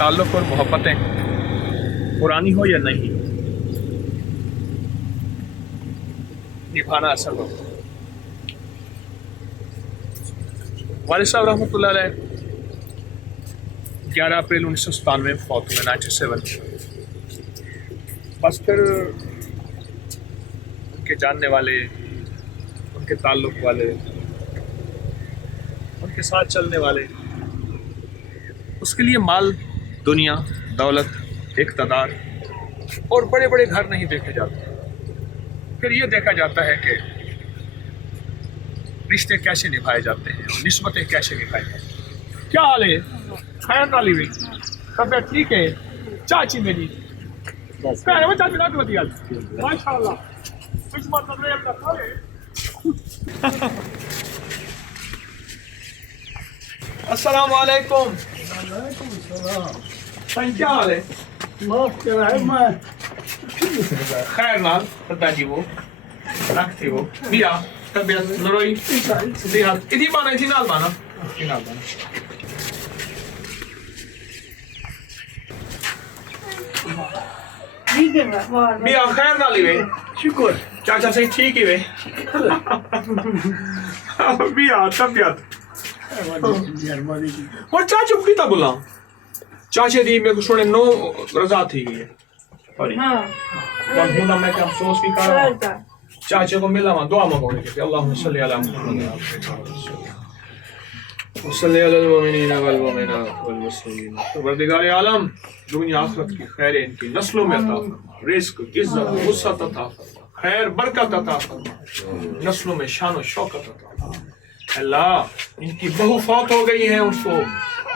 ताल्लुक़ और मोहब्बतें पुरानी हो या नहीं, निभाना असल हो। वालिद साहब रहमतुल्लाह अलैह 11 अप्रैल 1997 में फौत हुए, 97। बस फिर उनके जानने वाले, उनके ताल्लुक़ वाले, उनके साथ चलने वाले, उसके लिए माल, दुनिया, दौलत, इक़्तिदार और बड़े बड़े घर नहीं देखे जाते। फिर ये देखा जाता है कि रिश्ते कैसे निभाए जाते हैं और निस्बतें कैसे निभाई जाती हैं। क्या हाल है? खैर नाली में तबियत ठीक है? चाची मेरी चाची ना माशाअल्लाह अस्सलाम वालेकुम। क्या हाल है? खैर नाल दादी वो रखती वो बिया तबियत नरोई बिया इधी बाना इधी नाल बाना बिया खैर नाली वे शुक्र चाचा सही ठीक ही वे बिया तबियत और चाचू की ता बुला चाचे दी मेरे को सुने नो रजा थी गई है और हुना मैं क्या अफसोस भी कर रहा हूँ। चाचे को मिला वहाँ दुआ मांगोगे कि अल्लाहुम्मा सल्ली अला मुहम्मद व सल्ली अलल मुमिनीन वल मुमिनात वल मुस्लिमीन। परवरदिगार आलम दुनिया आखिरत की खैर इनकी नस्लों में अता फरमा, रिज़्क, इज्जत, वुसअत अता फरमा, खैर बरकत अता फरमा, नस्लों में शान और शौकत अता फरमा। अल्लाह इनकी बहू फौत हो गई है, उनको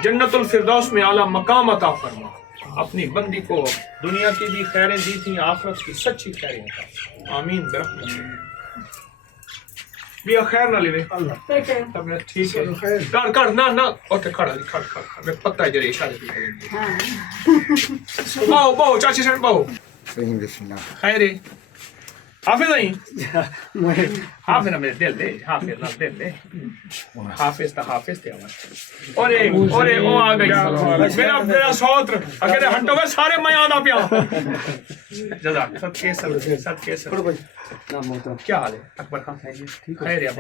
जन्नतुल फिरदौस में आला मकाम अता फरमा। अपनी बंदी को दुनिया की भी खैरें दी थी, आखिरत की सच्ची खैरें अता फरमा। आमीन बिरहमतिक। बिया खैर ना लेवे अल्लाह ठीक है कर ना ना ओके खड़ा मैं पता है जरा इशारे पे हां बाओ चाची से बाओ सही बिस्मिल्लाह खैर है हाफिज नहीं हाफिज ना मेरे दिल दे हाफिज ना दिल दे हाफिज थे हमारे ओरे ओ आ गई मेरा सौत्र अगर हटो में सारे मैं याद आ पिया जज़ाक सब के सब क्या हाल है अकबर खान? खैर है।